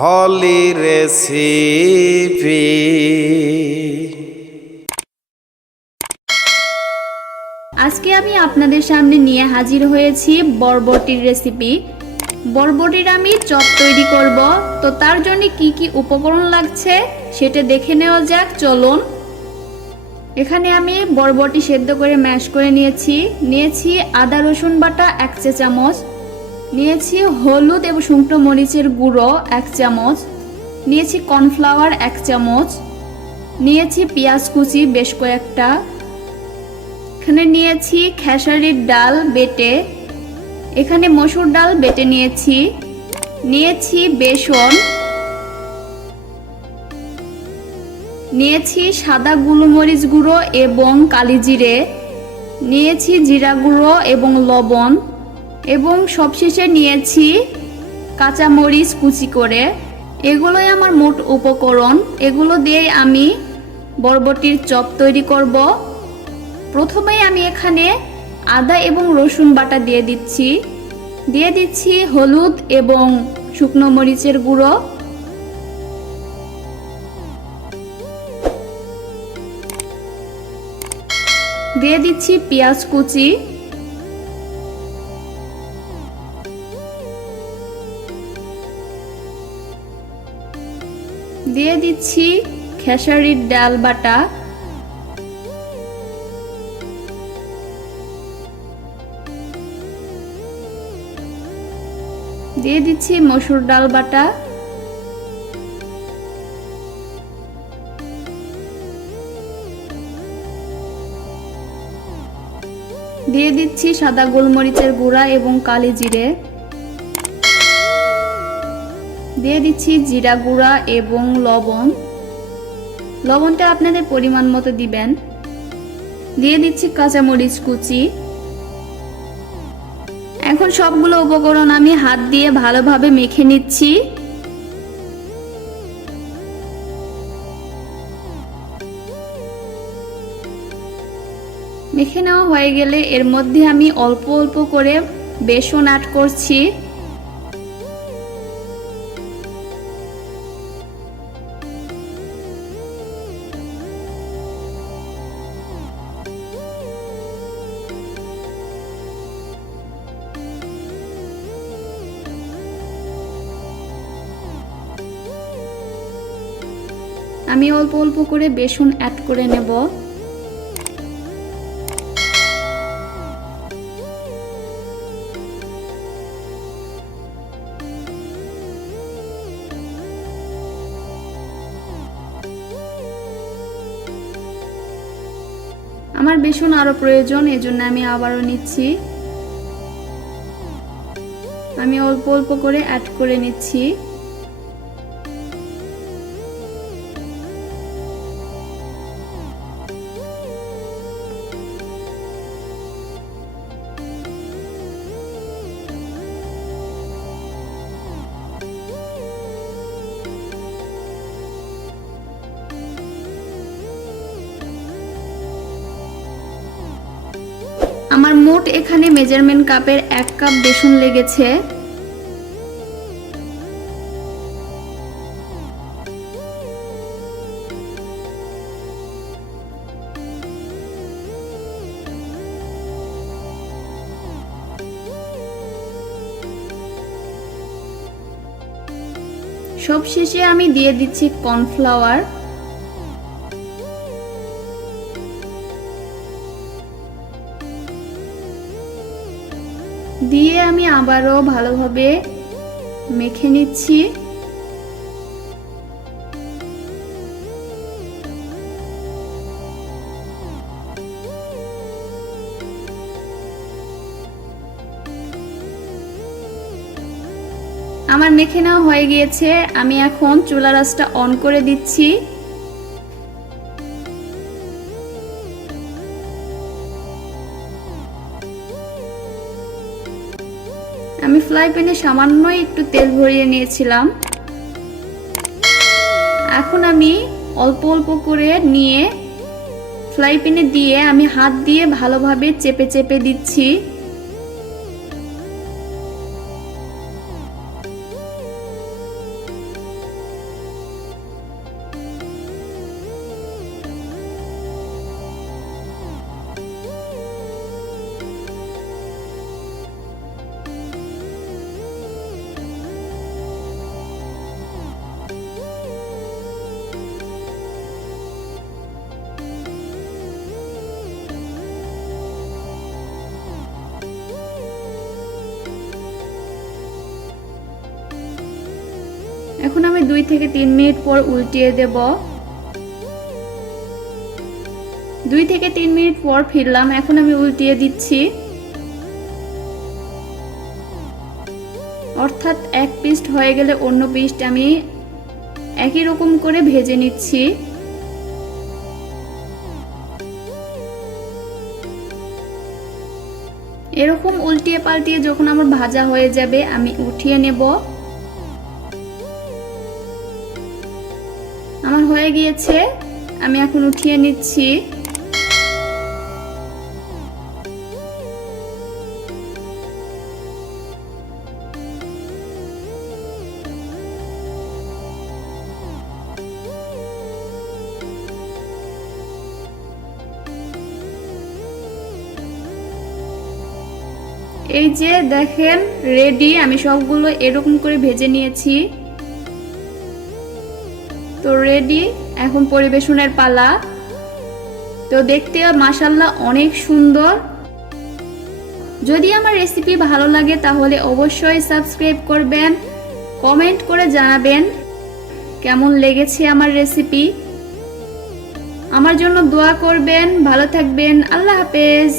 হলি recipe. আজকে আমি আপনাদের সামনে নিয়ে হাজির হয়েছি বরবটির রেসিপি। বরবটির আমি চপ তৈরি করব, তো তার জন্য কি কি উপকরণ লাগছে সেটা দেখে নেওয়া যাক, চলুন। এখানে আমি বরবটি সেদ্ধ করে ম্যাশ করে নিয়েছি আদা রসুন বাটা 1 চা চামচ, নিয়েছি হলুদ এবং শুকনো মরিচের গুঁড়ো 1 চামচ, নিয়েছি কর্নফ্লাওয়ার 1 চামচ, নিয়েছি পেঁয়াজ কুচি বেশ কয়েকটা, এখানে নিয়েছি খেসারির ডাল বেটে, এখানে মসুর ডাল বেটে নিয়েছি বেসন, নিয়েছি সাদা গোলমরিচ গুঁড়ো এবং কালি জিরে, নিয়েছি জিরা গুঁড়ো এবং লবণ, এবং সবশেষে নিয়েছি কাঁচা মরিচ কুচি করে। এগুলোই আমার মোট উপকরণ, এগুলো দিয়ে আমি বরবটির চপ তৈরি করব। প্রথমেই আমি এখানে আদা এবং রসুন বাটা দিয়ে দিচ্ছি হলুদ এবং শুকনো মরিচের গুঁড়ো, দিয়ে দিচ্ছি পেঁয়াজ কুচি, দিয়ে দিচ্ছি খেসারির ডাল বাটা, দিয়ে দিচ্ছি মসুর ডাল বাটা, দিয়ে দিচ্ছি সাদা গোলমরিচের গুঁড়া এবং কালি জিরে, দিয়ে দিচ্ছি জিরা গুঁড়া এবং লবণটা আপনাদের পরিমাণ মতো দিবেন, দিয়ে দিচ্ছি কাঁচা মরিচ কুচি। এখন সবগুলো উপকরণ আমি হাত দিয়ে ভালোভাবে মেখে নিচ্ছি। মেখে নেওয়া হয়ে গেলে এর মধ্যে আমি অল্প অল্প করে বেসন অ্যাড করছি। আমি অল্প অল্প করে বেসন অ্যাড করে নেব। আমার বেসন আরো প্রয়োজন, এজন্য আমি আবারও নিচ্ছি। আমি অল্প অল্প করে অ্যাড করে নিচ্ছি। আমার মোট এখানে মেজারমেন্ট কাপের 1 কাপ বেসন লেগেছে। সবশেষে আমি দিয়ে দিচ্ছি কর্নফ্লাওয়ার, দিয়ে আমি আবারও ভালোভাবে মেখে নিচ্ছি। আমার মেখে নেওয়া হয়ে গিয়েছে, আমি এখন চুলার আঁচটা অন করে দিচ্ছি। আমি ফ্রাই প্যানে সামান্য একটু তেল ভরিয়ে নিয়েছিলাম। এখন আমি অল্প অল্প করে নিয়ে ফ্রাই প্যানে দিয়ে আমি হাত দিয়ে ভালোভাবে চেপে চেপে দিচ্ছি। এখন আমি 2 থেকে 3 মিনিট পর উল্টিয়ে দেব। 2 থেকে 3 মিনিট পর ফিরলাম, এখন আমি উল্টিয়ে দিচ্ছি। অর্থাৎ এক পিস হয়ে গেলে অন্য পিসটা আমি একই রকম করে ভেজে নিচ্ছি। এরকম উল্টিয়ে পাল্টিয়ে যখন আমার ভাজা হয়ে যাবে আমি উঠিয়ে নেব। আমার হয়ে গিয়েছে, আমি এখন উঠিয়ে নিচ্ছি। এই যে দেখেন রেডি, আমি সবগুলো এরকম করে ভেজে নিয়েছি। তো রেডি, এখন পরিবেশনের পালা। তো দেখতে মাশাআল্লাহ অনেক সুন্দর। যদি আমার রেসিপি ভালো লাগে তাহলে অবশ্যই সাবস্ক্রাইব করবেন, কমেন্ট করে জানাবেন কেমন লেগেছে আমার রেসিপি। আমার জন্য দোয়া করবেন। ভালো থাকবেন। আল্লাহ হাফেজ।